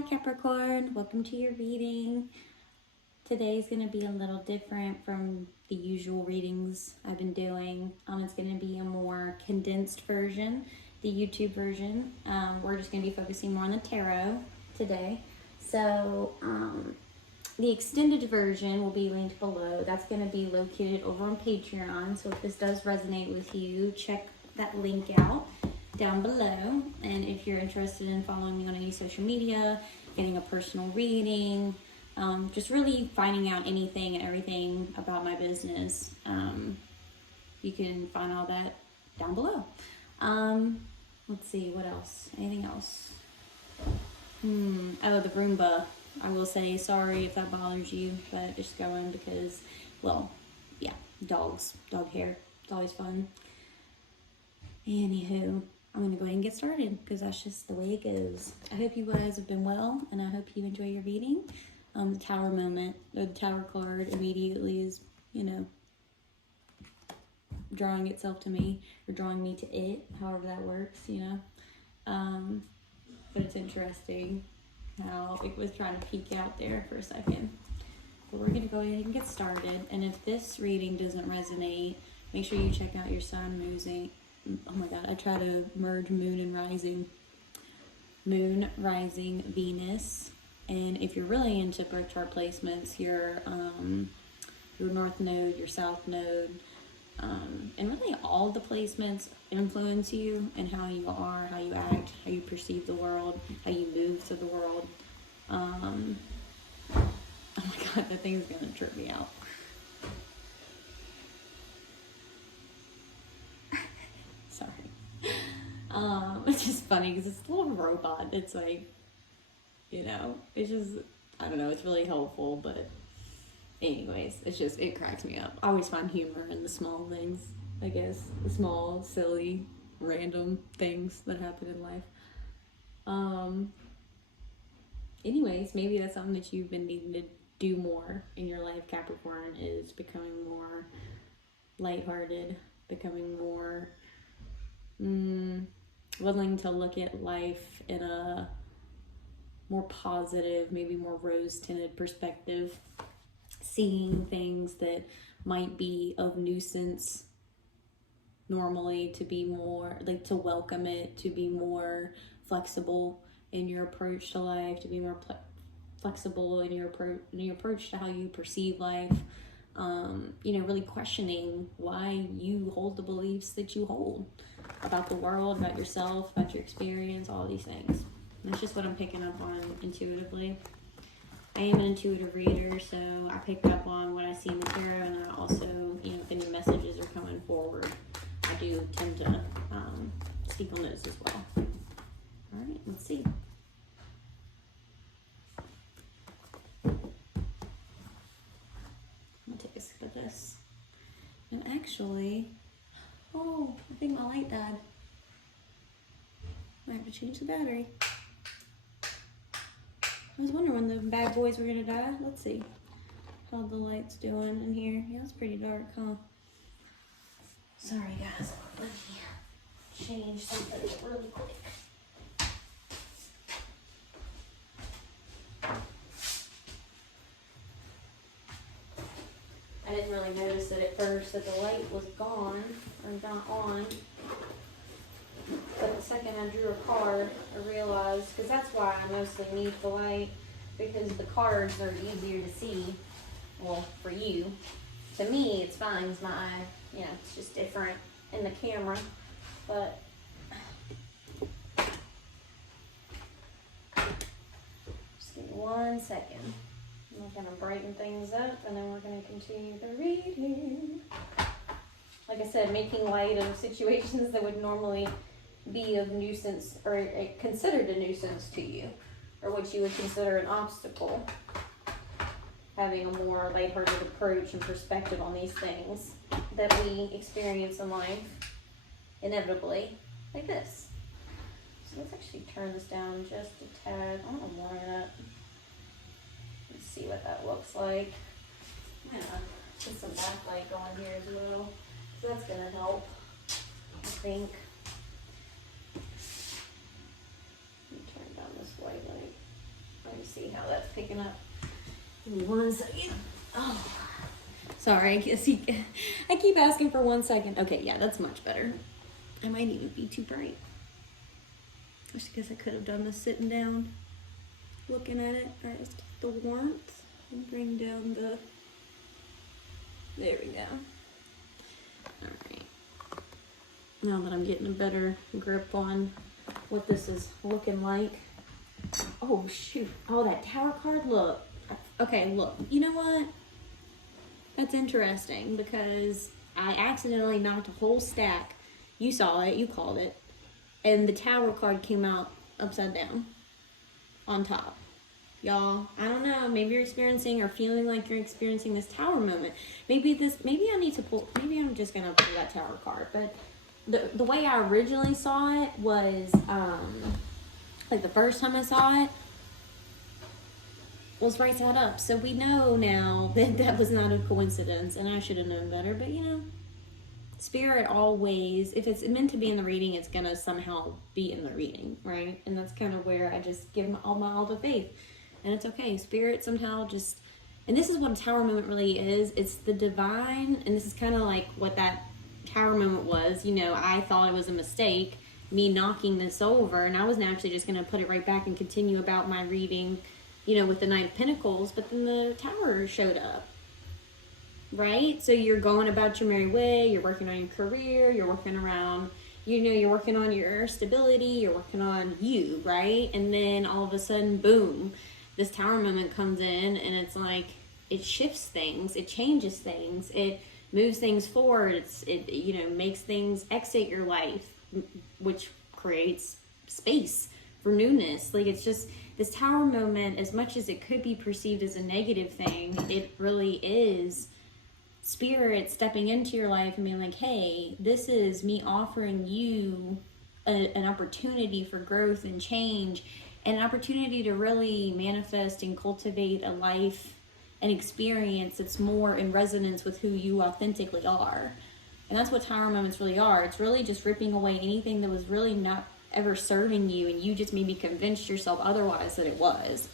Hi Capricorn, welcome to your reading. Today's going to be a little different from the usual readings I've been doing. It's going to be a more condensed version, the YouTube version. We're just going to be focusing more on the tarot today. So the extended version will be linked below. That's going to be located over on Patreon. So if this does resonate with you, check that link out down below. And if you're interested in following me on any social media, getting a personal reading, just really finding out anything and everything about my business, you can find all that down below. Let's see, what else? Anything else? Oh, the Roomba. I will say sorry if that bothers you, but just going because, well, yeah, dogs, dog hair. It's always fun. Anywho, I'm going to go ahead and get started because that's just the way it goes. I hope you guys have been well, and I hope you enjoy your reading. The Tower moment, or the Tower card immediately is, drawing itself to me, or drawing me to it, however that works, But it's interesting how it was trying to peek out there for a second. But we're going to go ahead and get started. And if this reading doesn't resonate, make sure you check out your sun, moon, oh my god, I try to merge moon and rising. Moon, rising, Venus. And if you're really into birth chart placements, your north node, your south node, and really all the placements influence you and how you are, how you act, how you perceive the world, how you move through the world. Oh my god, that thing is gonna trip me out. Sorry. It's just funny because it's a little robot. It's like, it's just, I don't know, it's really helpful, but anyways, it cracks me up. I always find humor in the small things, I guess. The small, silly, random things that happen in life. Anyways, maybe that's something that you've been needing to do more in your life, Capricorn, is becoming more lighthearted, becoming more willing to look at life in a more positive, maybe more rose-tinted perspective. Seeing things that might be of nuisance normally to be more, like, to welcome it, to be more flexible in your approach to life, to be more flexible in your approach to how you perceive life. Really questioning why you hold the beliefs that you hold about the world, about yourself, about your experience, all these things. And that's just what I'm picking up on intuitively. I am an intuitive reader, so I pick up on what I see in the tarot, and I also, if any messages are coming forward, I do tend to speak on those as well. All right, let's see. I'm gonna take a sip of this. And actually, oh, I think my light died. I have to change the battery. I was wondering when the bad boys were gonna die. Let's see how the light's doing in here. Yeah, it's pretty dark, huh? Sorry, guys. Let me change something really quick. I didn't really notice it at first that the light was gone or not on. But the second I drew a card, I realized, because that's why I mostly need the light, because the cards are easier to see. Well, for you. To me, it's fine, because my eye, it's just different in the camera. But just give me 1 second. I'm going to brighten things up, and then we're going to continue the reading. Like I said, making light of situations that would normally be of nuisance, or considered a nuisance to you, or what you would consider an obstacle. Having a more lighthearted approach and perspective on these things that we experience in life, inevitably, like this. So let's actually turn this down just a tad. I want more of that. Let's see what that looks like. I'm gonna put some backlight going here as well, so that's gonna help, I think. Let me turn down this white light. see how that's picking up. Give me 1 second. Oh, sorry, I keep asking for 1 second. Okay, yeah, that's much better. I might even be too bright. I guess I could have done this sitting down, looking at it. All right, let's get the warmth and bring down the, there we go. All right. Now that I'm getting a better grip on what this is looking like. Oh, shoot. Oh, that Tower card, look. Okay, look. You know what? That's interesting because I accidentally knocked a whole stack. You saw it. You called it. And the Tower card came out upside down on top. Y'all, I don't know. Maybe you're experiencing or feeling like you're experiencing this Tower moment. Maybe I need to pull, maybe I'm just going to pull that Tower card. But the way I originally saw it was, like the first time I saw it, was right side up. So we know now that that was not a coincidence, and I should have known better. But you know, Spirit always, if it's meant to be in the reading, it's gonna somehow be in the reading, right? And that's kind of where I just give all to faith, and it's okay. Spirit somehow just, and this is what a Tower moment really is. It's the divine, and this is kind of like what that Tower moment was. You know, I thought it was a mistake, me knocking this over, and I was actually just gonna put it right back and continue about my reading, you know, with the Knight of Pentacles, but then the Tower showed up, right? So you're going about your merry way, you're working on your career, you're working around, you know, you're working on your stability, you're working on you, right? And then all of a sudden, boom, this Tower moment comes in, and it's like, it shifts things, it changes things, it moves things forward, it you know, makes things exit your life, which creates space for newness. Like, it's just, this Tower moment, as much as it could be perceived as a negative thing, it really is Spirit stepping into your life and being like, hey, this is me offering you an opportunity for growth and change, and an opportunity to really manifest and cultivate a life, an experience that's more in resonance with who you authentically are. And that's what Tower moments really are. It's really just ripping away anything that was really not ever serving you, and you just maybe convinced yourself otherwise that it was.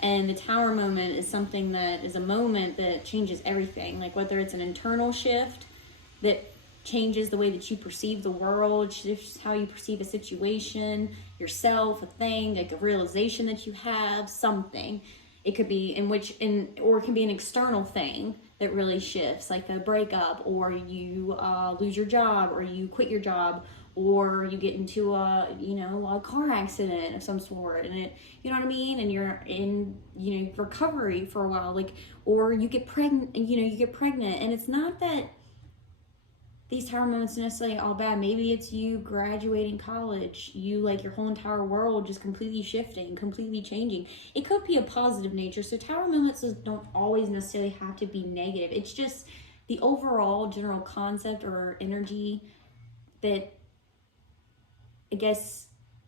And the Tower moment is something that is a moment that changes everything. Like, whether it's an internal shift that changes the way that you perceive the world, shifts how you perceive a situation, yourself, a thing, like a realization that you have, something. It could be or it can be an external thing that really shifts, like a breakup, or you lose your job, or you quit your job, or you get into a car accident of some sort, and it, you know what I mean, and you're in, you know, recovery for a while, like, or you get pregnant, and it's not that these Tower moments are necessarily all bad. Maybe it's you graduating college, you, like, your whole entire world just completely shifting, completely changing. It could be a positive nature, so Tower moments don't always necessarily have to be negative. It's just the overall general concept or energy that, I guess,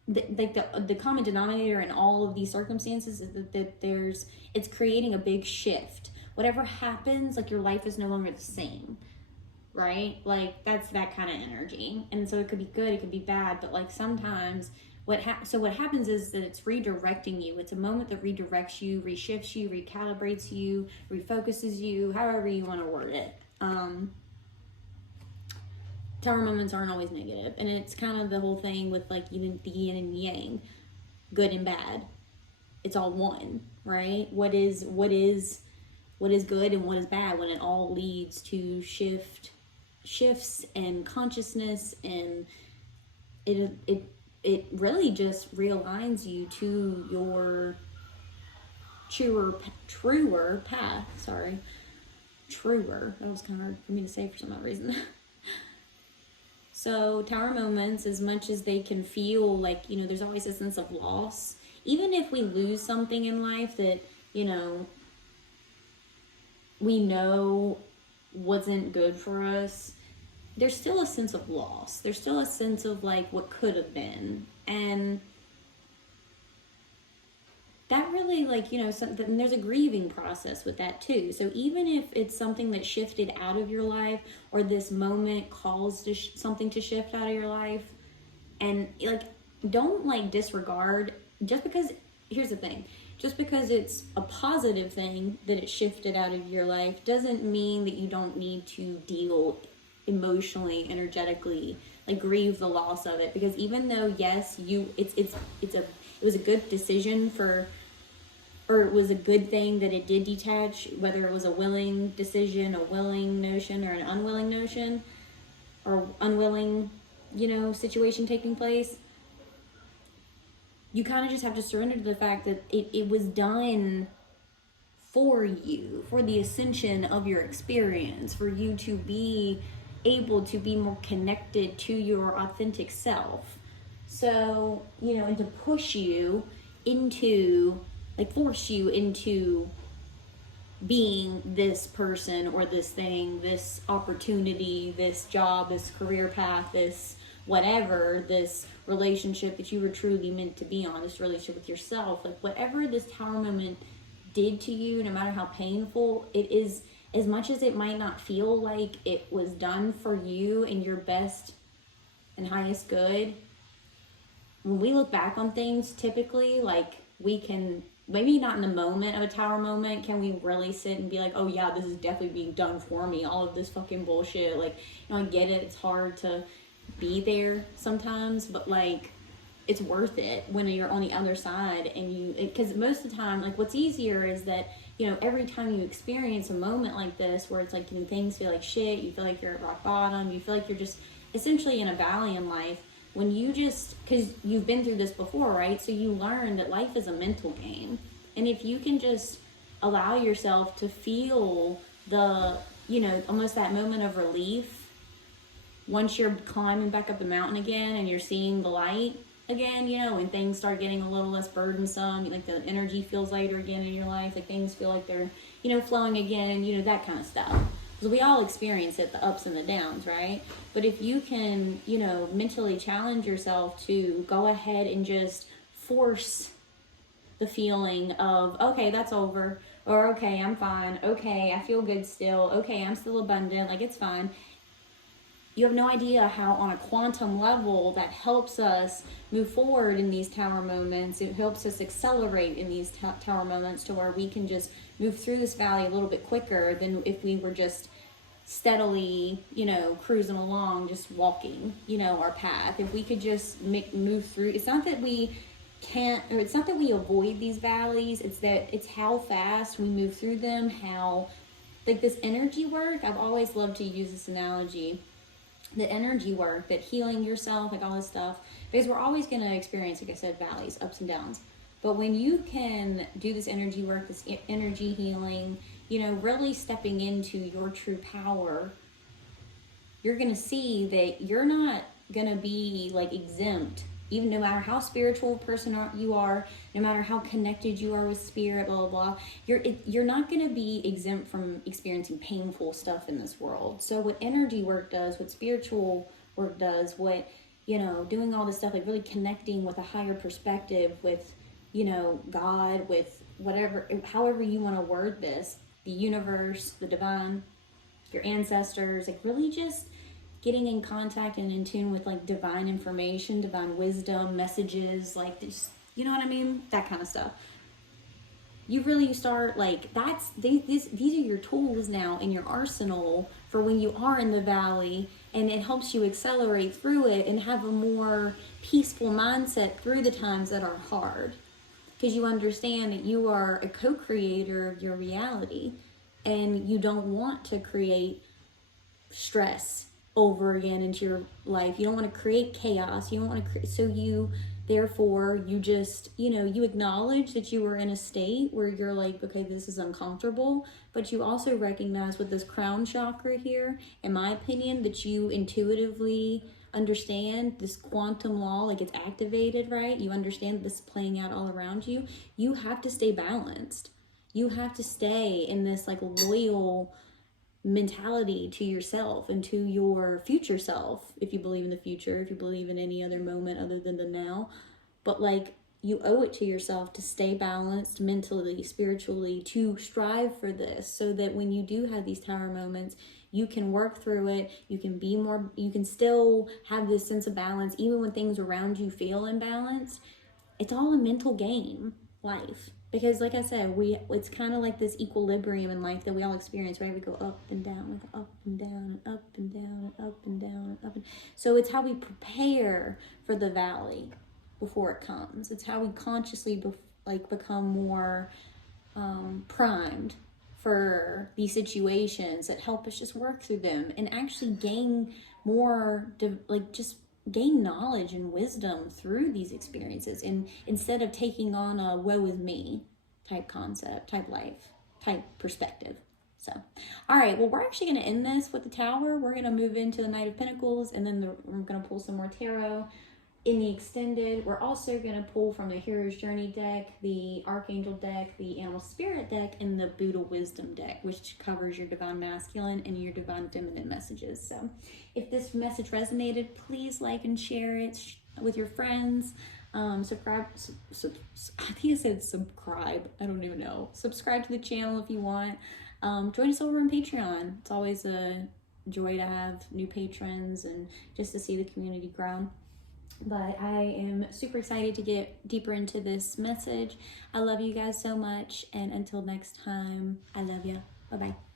the common denominator in all of these circumstances is that it's creating a big shift. Whatever happens, like, your life is no longer the same, right? Like, that's that kind of energy. And so it could be good, it could be bad, but like sometimes what happens is that it's redirecting you. It's a moment that redirects you, reshifts you, recalibrates you, refocuses you, however you want to word it. Tower moments aren't always negative, and it's kind of the whole thing with, like, the yin and yang, good and bad. It's all one, right? What is good and what is bad, when it all leads to shifts and consciousness, and it really just realigns you to your truer path. Sorry, truer. That was kind of hard for me to say for some odd reason. So Tower moments, as much as they can feel like, you know, there's always a sense of loss. Even if we lose something in life that, you know, we know wasn't good for us, there's still a sense of loss. There's still a sense of, like, what could have been. And that really, like, you know, and there's a grieving process with that too. So even if it's something that shifted out of your life, or this moment caused something to shift out of your life, and, like, don't, like, disregard, just because here's the thing. Just because it's a positive thing that it shifted out of your life doesn't mean that you don't need to deal emotionally, energetically, like grieve the loss of it. Because even though, yes, it was a good decision or it was a good thing that it did detach, whether it was a willing decision, a willing notion, or an unwilling notion, or unwilling, situation taking place, you kind of just have to surrender to the fact that it was done for you, for the ascension of your experience, for you to be able to be more connected to your authentic self. So, and to push you into, like, force you into being this person or this thing, this opportunity, this job, this career path, this whatever, this relationship that you were truly meant to be on, this relationship with yourself. Like, whatever this tower moment did to you, no matter how painful it is, as much as it might not feel like it was done for you and your best and highest good, when we look back on things, typically, like, we can, maybe not in the moment of a tower moment, can we really sit and be like, oh yeah, this is definitely being done for me, all of this fucking bullshit. Like, I get it, it's hard to be there sometimes, but like, it's worth it when you're on the other side. And because most of the time, like, what's easier is that, every time you experience a moment like this where it's like, things feel like shit, you feel like you're at rock bottom, you feel like you're just essentially in a valley in life, when you just, because you've been through this before, right? So you learn that life is a mental game. And if you can just allow yourself to feel the, almost that moment of relief, once you're climbing back up the mountain again and you're seeing the light again, when things start getting a little less burdensome, like the energy feels lighter again in your life, like things feel like they're, flowing again, that kind of stuff. Because we all experience it, the ups and the downs, right? But if you can, mentally challenge yourself to go ahead and just force the feeling of, okay, that's over, or okay, I'm fine, okay, I feel good still, okay, I'm still abundant, like, it's fine. You have no idea how on a quantum level that helps us move forward in these tower moments. It helps us accelerate in these tower moments to where we can just move through this valley a little bit quicker than if we were just steadily, cruising along, just walking, our path. If we could just move through, it's not that we can't, or it's not that we avoid these valleys, it's how fast we move through them, how, like, this energy work. I've always loved to use this analogy, the energy work, that healing yourself, like all this stuff, because we're always going to experience, like I said, valleys, ups and downs. But when you can do this energy work, this energy healing, really stepping into your true power, you're going to see that you're not going to be, like, exempt, even no matter how spiritual a person you are, no matter how connected you are with spirit, blah, blah, blah, you're not going to be exempt from experiencing painful stuff in this world. So what energy work does, what spiritual work does, what, doing all this stuff, like really connecting with a higher perspective, with, God, with whatever, however you want to word this, the universe, the divine, your ancestors, like really just getting in contact and in tune with, like, divine information, divine wisdom, messages, like this, you know what I mean? That kind of stuff. You really start, like, these are your tools now in your arsenal for when you are in the valley, and it helps you accelerate through it and have a more peaceful mindset through the times that are hard. Because you understand that you are a co-creator of your reality, and you don't want to create stress over again into your life. You don't want to create chaos. You don't want to so you, therefore, you just, you acknowledge that you are in a state where you're like, okay, this is uncomfortable, but you also recognize with this crown chakra here, in my opinion, that you intuitively understand this quantum law, like it's activated, right? You understand this playing out all around you. You have to stay balanced. You have to stay in this, like, loyal mentality to yourself and to your future self, if you believe in the future, if you believe in any other moment other than the now. But, like, you owe it to yourself to stay balanced mentally, spiritually, to strive for this, so that when you do have these tower moments, you can work through it, you can still have this sense of balance even when things around you feel imbalanced. It's all a mental game. life. Because like I said, it's kind of like this equilibrium in life that we all experience, right? We go up and down, we go up and down, and up and down, and up and down, and up. So it's how we prepare for the valley before it comes. It's how we consciously become more primed for these situations that help us just work through them and actually gain more, just gain knowledge and wisdom through these experiences, and instead of taking on a woe is me type concept, type life, type perspective. So, all right, well, we're actually going to end this with the Tower. We're going to move into the Knight of Pentacles, and then we're going to pull some more tarot in the extended. We're also going to pull from the Hero's Journey deck, the Archangel deck, the Animal Spirit deck, and the Buddha Wisdom deck, which covers your Divine Masculine and your Divine Feminine messages. So if this message resonated, please like and share it with your friends. Subscribe. I think I said subscribe. I don't even know. Subscribe to the channel if you want. Join us over on Patreon. It's always a joy to have new patrons and just to see the community grow. But I am super excited to get deeper into this message. I love you guys so much. And until next time, I love you. Bye-bye.